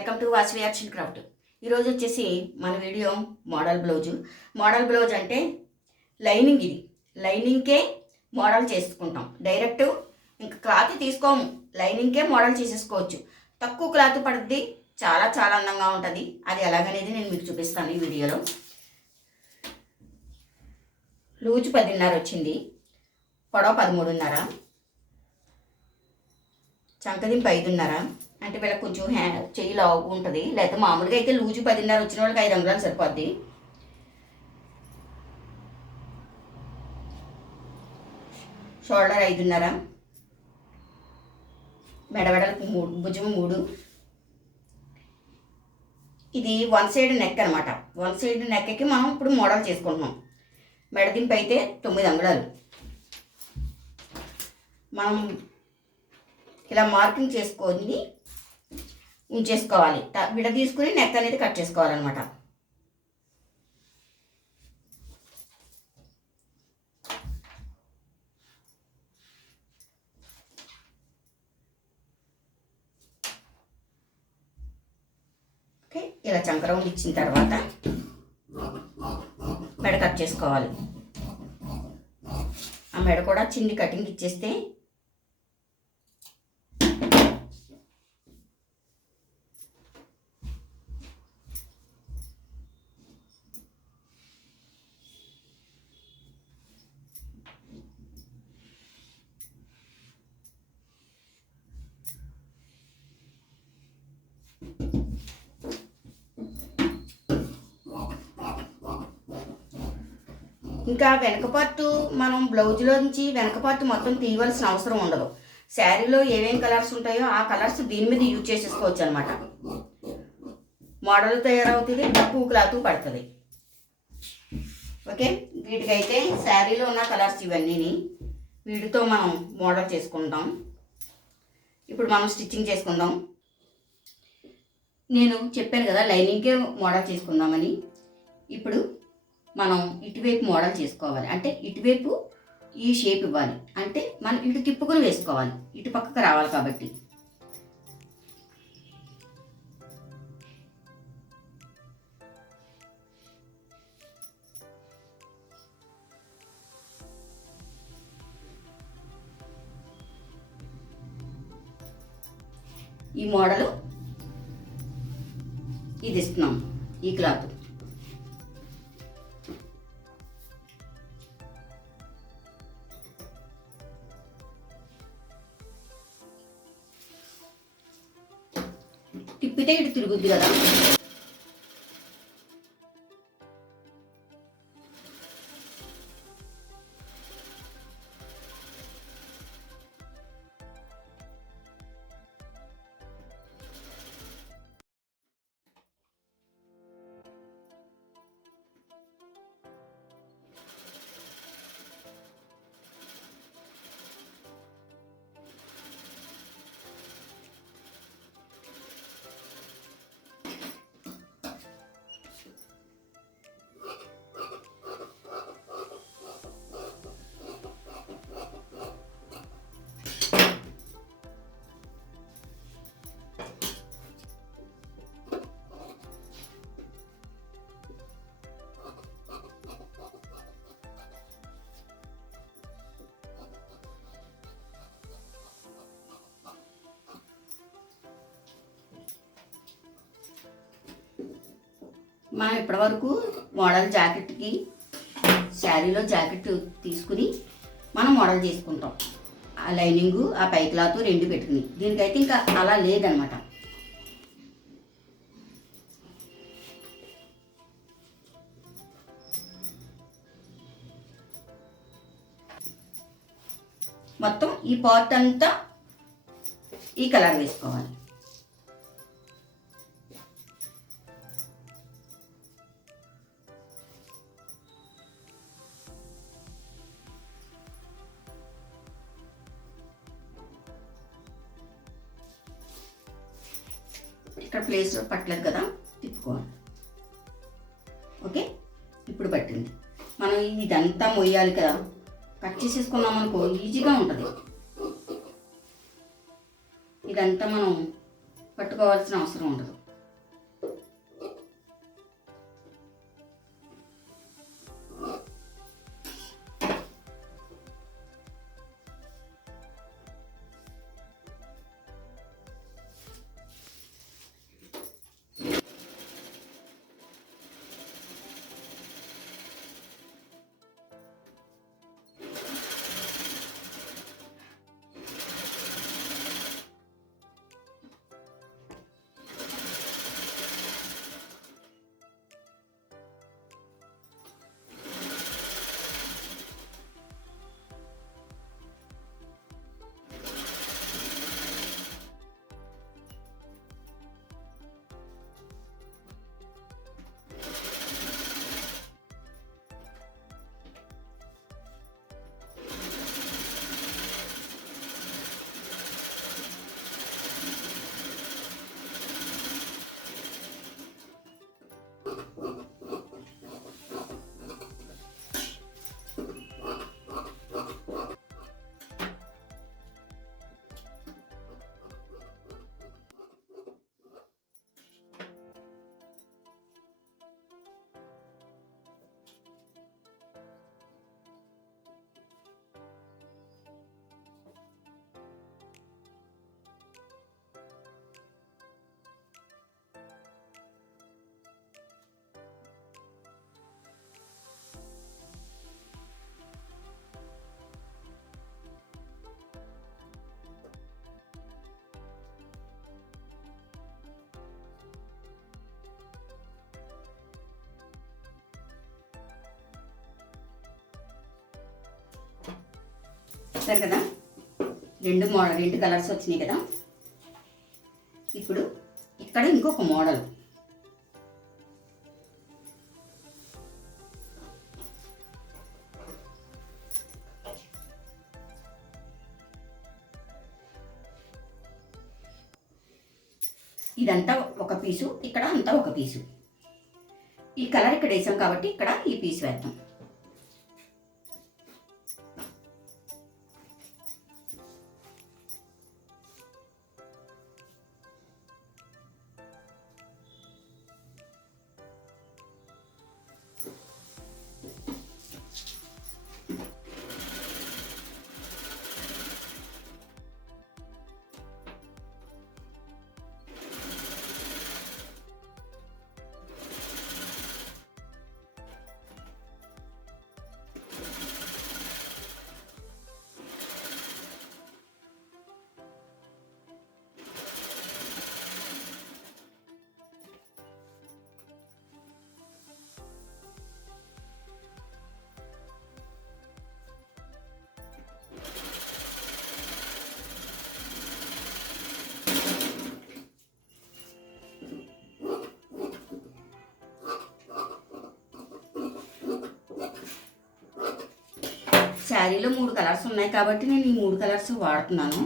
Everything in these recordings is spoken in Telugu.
Welcome to Vasavi action craft. ఈరోజు వచ్చేసి మన video model blouse. Model blouse అంటే లైనింగ్ ఇది. లైనింగ్కే మోడల్ చేసుకుంటాం. డైరెక్ట్ ఇంకా క్లాత్ తీసుకోము. లైనింగ్కే మోడల్ చేసేసుకోవచ్చు. తక్కువ క్లాత్ పడుద్ది చాలా చాలా అందంగా ఉంటుంది. అది ఎలాగనేది నేను మీకు చూపిస్తాను ఈ వీడియోలో. లూజు పదిన్నర వచ్చింది. పొడవ పదమూడున్నర. చంకదింపు ఐదున్నర. అంటే వీళ్ళకి కొంచెం హ్యా చెయ్యి లావు ఉంటుంది. లేకపోతే మామూలుగా అయితే లూజు పదిన్నర వచ్చిన వాళ్ళకి ఐదు అంగుళాలు సరిపోద్ది. షోల్డర్ ఐదున్నర. మెడవెడలకు మూడు భుజం మూడు. ఇది వన్ సైడ్ నెక్ అనమాట వన్ సైడ్ నెక్కి మనం ఇప్పుడు మోడల్ చేసుకుంటున్నాం. మెడదింపు అయితే తొమ్మిది అంగుళాలు. మనం ఇలా మార్కింగ్ చేసుకొని ఉంచేసుకోవాలి. త- విడ తీసుకుని నెక్ అనేది కట్ చేసుకోవాలన్నమాట. ఓకే ఇలా చంకరం ఇచ్చిన తర్వాత మెడ కట్ చేసుకోవాలి. ఆ మెడ కూడా చిన్ని కటింగ్ ఇచ్చేస్తే ఇంకా వెనక పార్ట్ మనం బ్లౌజ్లో నుంచి వెనక పట్టు మొత్తం తీయవలసిన అవసరం ఉండదు. శారీలో ఏమేం కలర్స్ ఉంటాయో ఆ కలర్స్ దీని మీద యూజ్ చేసేసుకోవచ్చు అనమాట మోడల్ తయారవుతుంది తక్కువ క్లాత్ పడుతుంది. ఓకే? వీటికైతే శారీలో ఉన్న కలర్స్ ఇవన్నీని వీటితో మనం మోడల్ చేసుకుంటాం. ఇప్పుడు మనం స్టిచ్చింగ్ చేసుకుందాం. నేను చెప్పాను కదా లైనింగ్కే మోడల్ చేసుకుందామని. ఇప్పుడు మనం ఇటువైపు మోడల్ చేసుకోవాలి. అంటే ఇటువైపు ఈ షేప్ ఇవ్వాలి. అంటే మనం ఇటు తిప్పుకొని వేసుకోవాలి. ఇటు పక్కకు రావాలి కాబట్టి. ఈ మోడలు ఇది ఇస్తున్నాం. ఈ క్లాత్. తిప్పితే ఇటు తిరుగుద్ది కదా? మనం ఇప్పటివరకు మోడల్ జాకెట్కి శారీలో జాకెట్ తీసుకుని మనం మోడల్ చేసుకుంటాం. ఆ లైనింగు ఆ పై క్లాత్ రెండు పెట్టుకుని. దీనికైతే ఇంకా అలా లేదనమాట. మొత్తం ఈ పార్ట్ అంతా ఈ కలర్ వేసుకోవాలి. ఇక్కడ ప్లేస్ పట్టలేదు కదా తిప్పుకోవాలి. ఓకే ఇప్పుడు పట్టింది. మనం ఇదంతా మొయ్యాలి కదా. కట్ చేసేసుకున్నాం అనుకో ఈజీగా ఉంటుంది. ఇదంతా మనం పట్టుకోవాల్సిన అవసరం ఉండదు. చూసారు కదా? రెండు మోడల్ రెండు కలర్స్ వచ్చినాయి కదా? ఇప్పుడు ఇక్కడ ఇంకొక మోడల్. ఇదంతా ఒక పీసు ఇక్కడ అంతా ఒక పీసు. ఈ కలర్ ఇక్కడ వేసాం కాబట్టి ఇక్కడ ఈ పీస్ వేద్దాం. శారీలో మూడు కలర్స్ ఉన్నాయి కాబట్టి నేను ఈ మూడు కలర్స్ వాడుతున్నాను.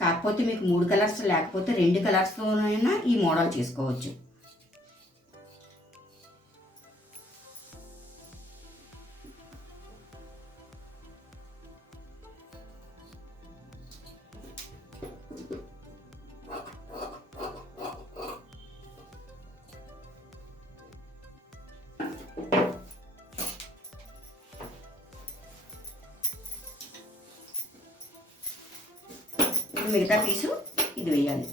కాకపోతే మీకు మూడు కలర్స్ లేకపోతే రెండు కలర్స్తోనైనా ఈ మోడల్ చేసుకోవచ్చు. మిగతా పీసు ఇది వేయాలి.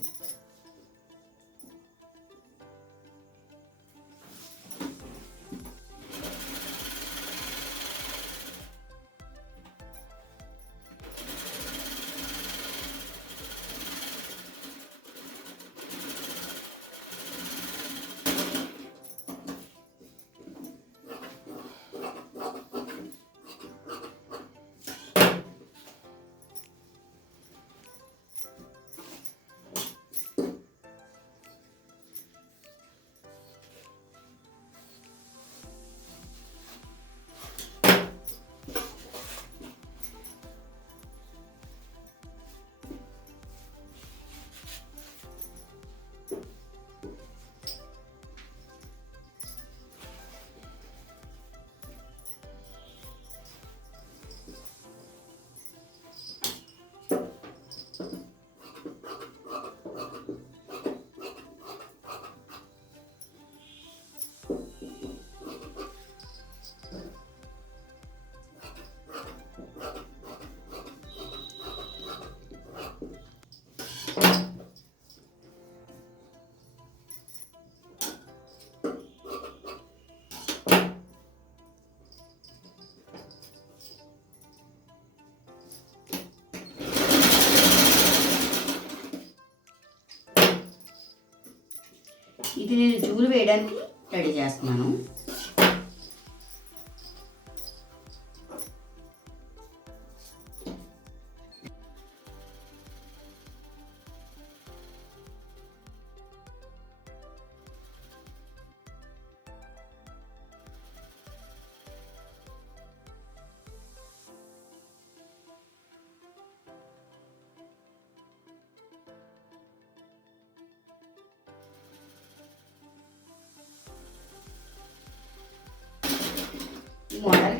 ఇది నేను జూలు వేయడానికి రెడీ చేస్తున్నాను.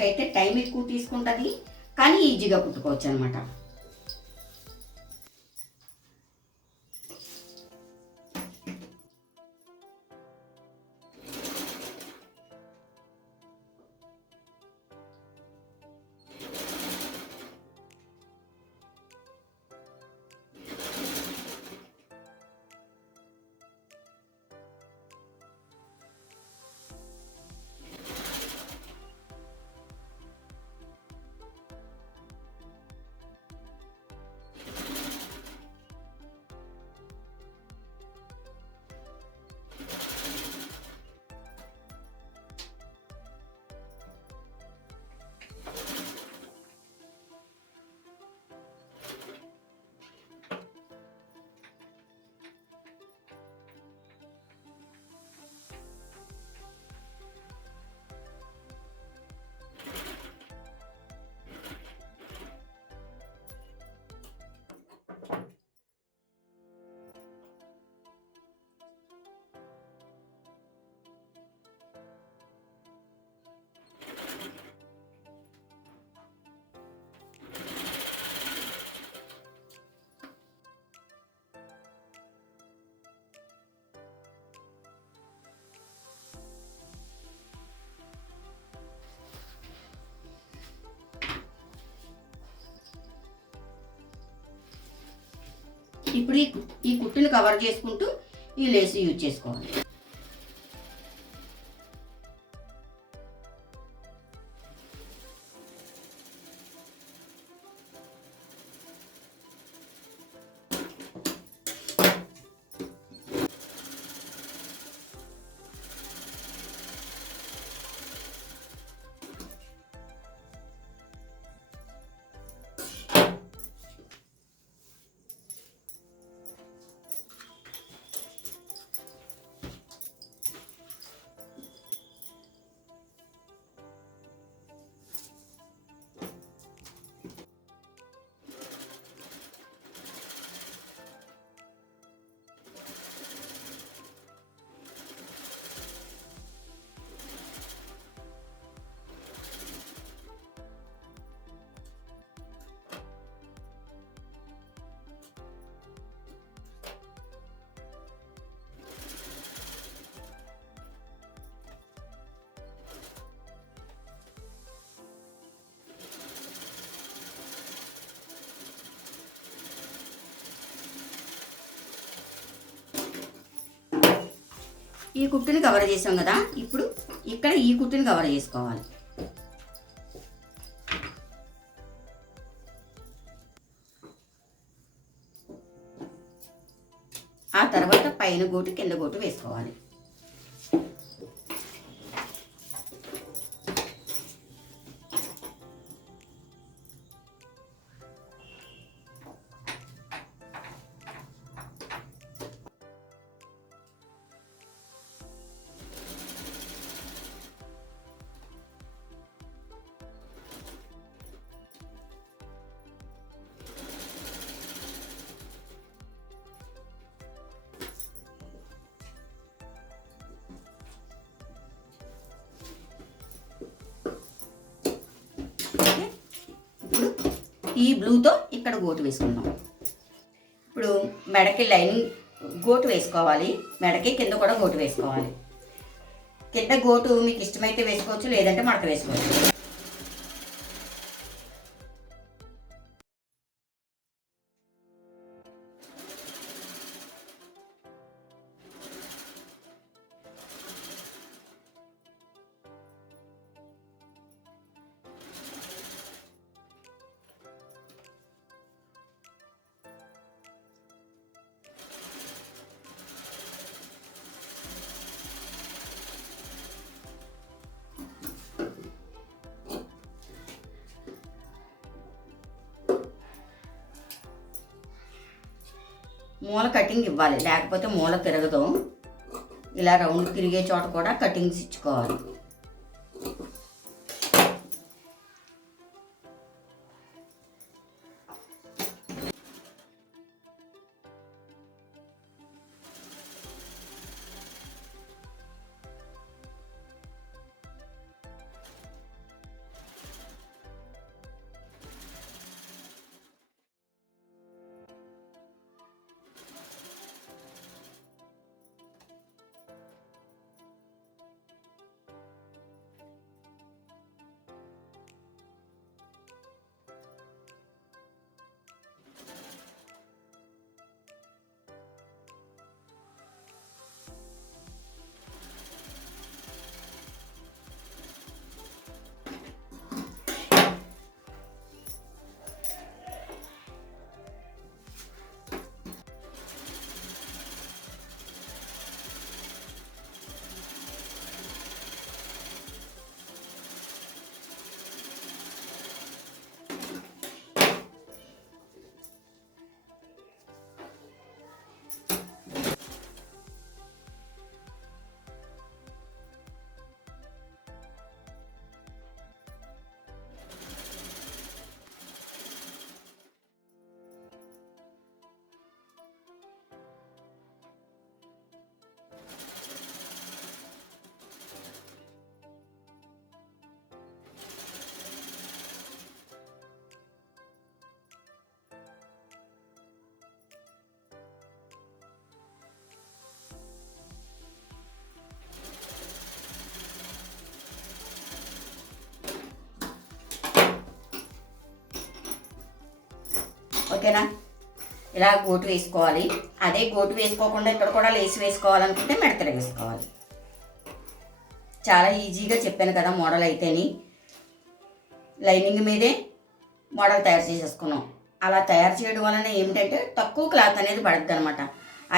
అయితే టైం ఎక్కువ తీసుకుంటుంది కానీ ఈజీగా కుట్టుకోవచ్చు అనమాట ఇప్పుడు ఈ ఈ కుట్టుని కవర్ చేసుకుంటూ ఈ లేస్ యూజ్ చేసుకోవాలి. ఈ కుట్టుని కవర్ చేసాం కదా ఇప్పుడు ఇక్కడ ఈ కుట్టుని కవర్ చేసుకోవాలి. ఆ తర్వాత పైన గోటు కింద గోటు వేసుకోవాలి. ఈ బ్లూతో ఇక్కడ గోటు వేసుకుందాం. ఇప్పుడు మెడకి లైనింగ్ గోటు వేసుకోవాలి. మెడకి కింద కూడా గోటు వేసుకోవాలి. కింద గోటు మీకు ఇష్టమైతే వేసుకోవచ్చు లేదంటే మడత వేసుకోవచ్చు. మూల కటింగ్ ఇవ్వాలి. లేకపోతే మూల తిరగదు. ఇలా రౌండ్ తిరిగే చోట కూడా కటింగ్స్ ఇచ్చుకోవాలి. ఓకేనా? ఇలా గోటు వేసుకోవాలి. అదే గోటు వేసుకోకుండా ఇక్కడ కూడా లేసి వేసుకోవాలనుకుంటే మెడతలు వేసుకోవాలి. చాలా ఈజీగా చెప్పాను కదా మోడల్ అయితేని. లైనింగ్ మీదే మోడల్ తయారు చేసేసుకున్నాం. అలా తయారు చేయడం వలన ఏమిటంటే తక్కువ క్లాత్ అనేది పడుద్ది అనమాట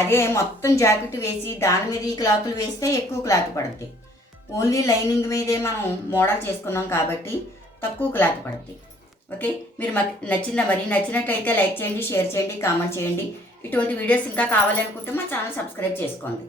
అదే మొత్తం జాకెట్ వేసి దాని మీద ఈ క్లాతులు వేస్తే ఎక్కువ క్లాత్ పడుద్ది. ఓన్లీ లైనింగ్ మీదే మనం మోడల్ చేసుకున్నాం కాబట్టి తక్కువ క్లాత్ పడుద్ది. ఓకే? మీరు మాకు నచ్చిందా? మరి నచ్చినట్లయితే లైక్ చేయండి షేర్ చేయండి కామెంట్ చేయండి. ఇటువంటి వీడియోస్ ఇంకా కావాలనుకుంటే మా ఛానల్ సబ్స్క్రైబ్ చేసుకోండి.